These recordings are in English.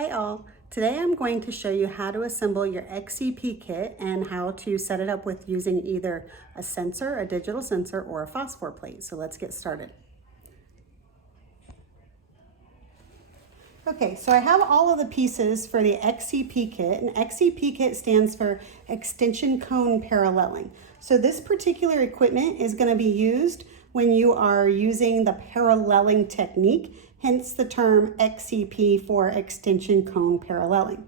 Hi all, today I'm going to show you how to assemble your XCP kit and how to set it up with using either a sensor, a digital sensor, or a phosphor plate. So let's get started. Okay, so I have all of the pieces for the XCP kit, and XCP kit stands for Extension Cone Paralleling. So this particular equipment is going to be used when you are using the paralleling technique, hence the term XCP for Extension Cone Paralleling.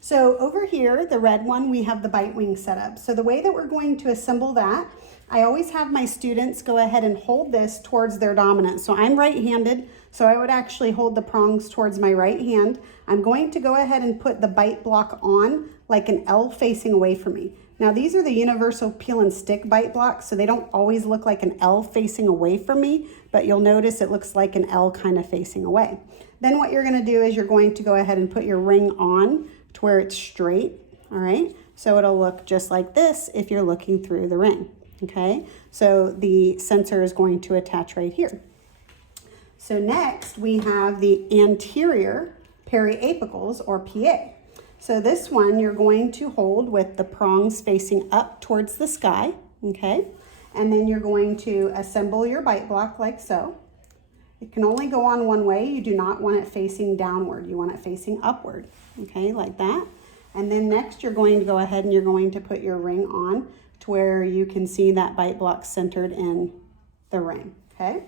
So over here, the red one, we have the bite wing set up. So the way that we're going to assemble that, I always have my students go ahead and hold this towards their dominant. So I'm right-handed, so I would actually hold the prongs towards my right hand. I'm going to go ahead and put the bite block on like an L facing away from me. Now these are the universal peel and stick bite blocks, so they don't always look like an L facing away from me, but you'll notice it looks like an L kind of facing away. Then what you're gonna do is you're going to go ahead and put your ring on to where it's straight, all right? So it'll look just like this if you're looking through the ring, okay? So the sensor is going to attach right here. So next we have the anterior periapicals, or PA. So this one you're going to hold with the prongs facing up towards the sky, okay? And then you're going to assemble your bite block like so. It can only go on one way. You do not want it facing downward. You want it facing upward, okay, like that. And then next you're going to go ahead and you're going to put your ring on to where you can see that bite block centered in the ring, okay?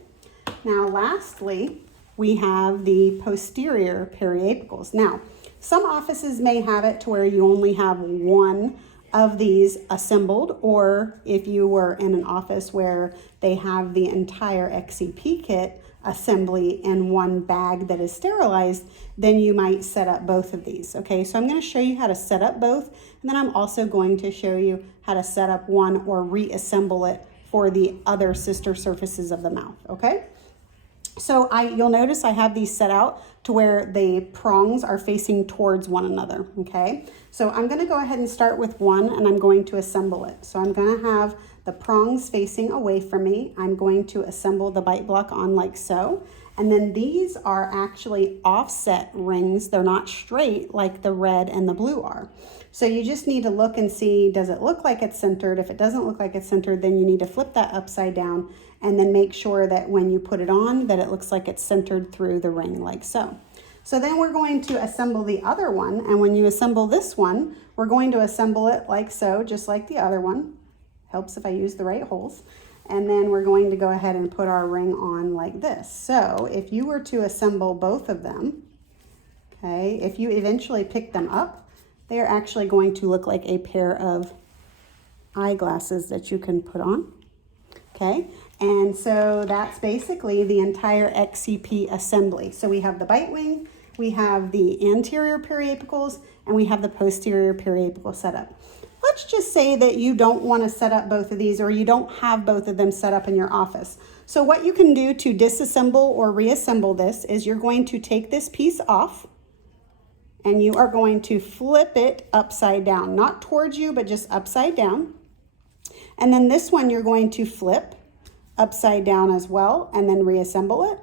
Now lastly, we have the posterior periapicals. Now, some offices may have it to where you only have one of these assembled, or if you were in an office where they have the entire XCP kit assembly in one bag that is sterilized, then you might set up both of these, okay? So I'm gonna show you how to set up both, and then I'm also going to show you how to set up one or reassemble it for the other sister surfaces of the mouth, okay? So you'll notice I have these set out to where the prongs are facing towards one another, okay? So I'm gonna go ahead and start with one and I'm going to assemble it. So I'm gonna have the prongs facing away from me. I'm going to assemble the bite block on like so. And then these are actually offset rings. They're not straight like the red and the blue are. So you just need to look and see, does it look like it's centered? If it doesn't look like it's centered, then you need to flip that upside down and then make sure that when you put it on, that it looks like it's centered through the ring like so. So then we're going to assemble the other one. And when you assemble this one, we're going to assemble it like so, just like the other one. Helps if I use the right holes. And then we're going to go ahead and put our ring on like this. So if you were to assemble both of them, okay, if you eventually pick them up, they are actually going to look like a pair of eyeglasses that you can put on, okay? And so that's basically the entire XCP assembly. So we have the bite wing, we have the anterior periapicals, and we have the posterior periapical setup. Let's just say that you don't want to set up both of these, or you don't have both of them set up in your office. So what you can do to disassemble or reassemble this is you're going to take this piece off and you are going to flip it upside down, not towards you, but just upside down. And then this one you're going to flip upside down as well and then reassemble it.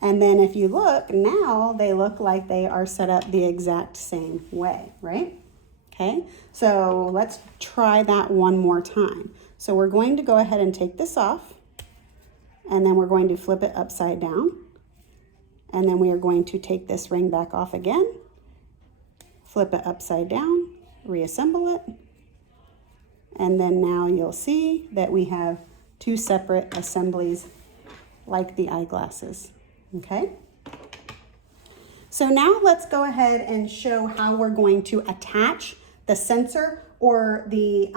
And then if you look, now they look like they are set up the exact same way, right? Okay, so let's try that one more time. So we're going to go ahead and take this off, and then we're going to flip it upside down, and then we are going to take this ring back off again, flip it upside down, reassemble it, and then now you'll see that we have two separate assemblies like the eyeglasses, okay? So now let's go ahead and show how we're going to attach the sensor or the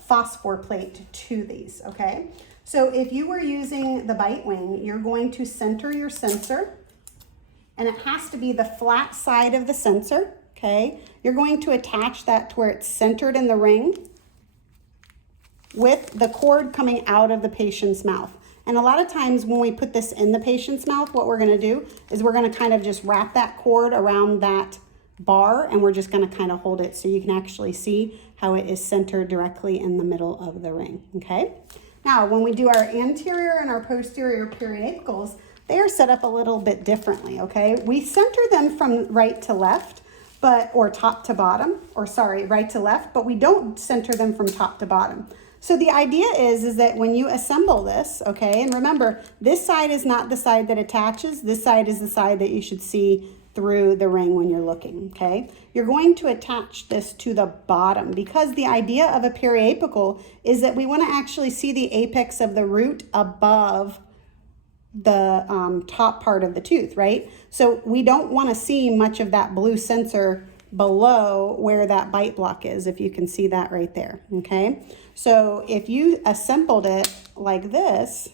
phosphor plate to these, okay? So if you were using the bite wing, you're going to center your sensor, and it has to be the flat side of the sensor, okay? You're going to attach that to where it's centered in the ring with the cord coming out of the patient's mouth. And a lot of times when we put this in the patient's mouth, what we're gonna do is we're gonna kind of just wrap that cord around that bar, and we're just going to kind of hold it so you can actually see how it is centered directly in the middle of the ring, okay? Now, when we do our anterior and our posterior periapicals, they are set up a little bit differently, okay? We center them from right to left, or top to bottom, or sorry, right to left, but we don't center them from top to bottom. So the idea is that when you assemble this, okay, and remember, this side is not the side that attaches, this side is the side that you should see through the ring when you're looking, okay? You're going to attach this to the bottom because the idea of a periapical is that we want to actually see the apex of the root above the top part of the tooth, right? So we don't want to see much of that blue sensor below where that bite block is, if you can see that right there, okay? So if you assembled it like this,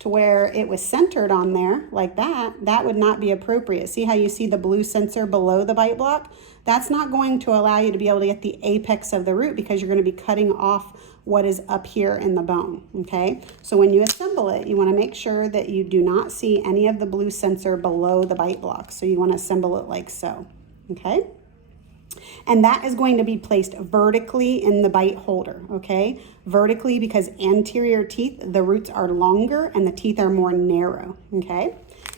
to where it was centered on there like that, that would not be appropriate. See how you see the blue sensor below the bite block? That's not going to allow you to be able to get the apex of the root because you're going to be cutting off what is up here in the bone, okay? So when you assemble it, you want to make sure that you do not see any of the blue sensor below the bite block. So you want to assemble it like so, okay? And that is going to be placed vertically in the bite holder, okay? Vertically because anterior teeth, the roots are longer and the teeth are more narrow, okay?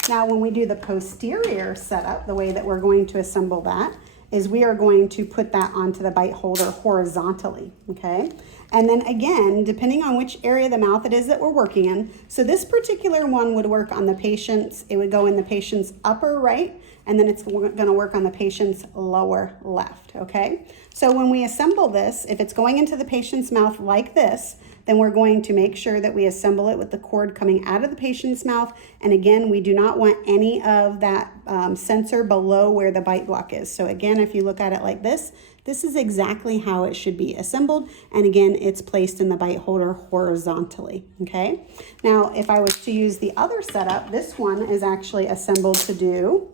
Now when we do the posterior setup, the way that we're going to assemble that is we are going to put that onto the bite holder horizontally, okay? And then again, depending on which area of the mouth it is that we're working in, so this particular one would work on the patient's, it would go in the patient's upper right, and then it's going to work on the patient's lower left, okay? So when we assemble this, if it's going into the patient's mouth like this, then we're going to make sure that we assemble it with the cord coming out of the patient's mouth. And again, we do not want any of that sensor below where the bite block is. So again, if you look at it like this is exactly how it should be assembled. And again, it's placed in the bite holder horizontally, okay? Now, if I was to use the other setup, this one is actually assembled to do,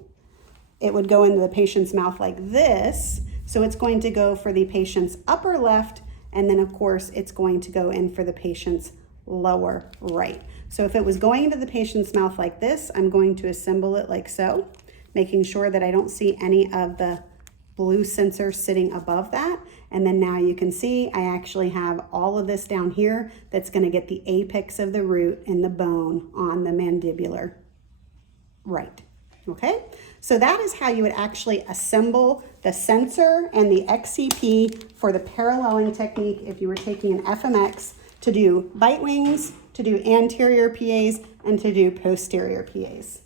it would go into the patient's mouth like this. So it's going to go for the patient's upper left, and then of course it's going to go in for the patient's lower right. So if it was going into the patient's mouth like this, I'm going to assemble it like so, making sure that I don't see any of the blue sensor sitting above that. And then now you can see I actually have all of this down here that's going to get the apex of the root in the bone on the mandibular right. Okay, so that is how you would actually assemble the sensor and the XCP for the paralleling technique if you were taking an FMX to do bite wings, to do anterior PAs, and to do posterior PAs.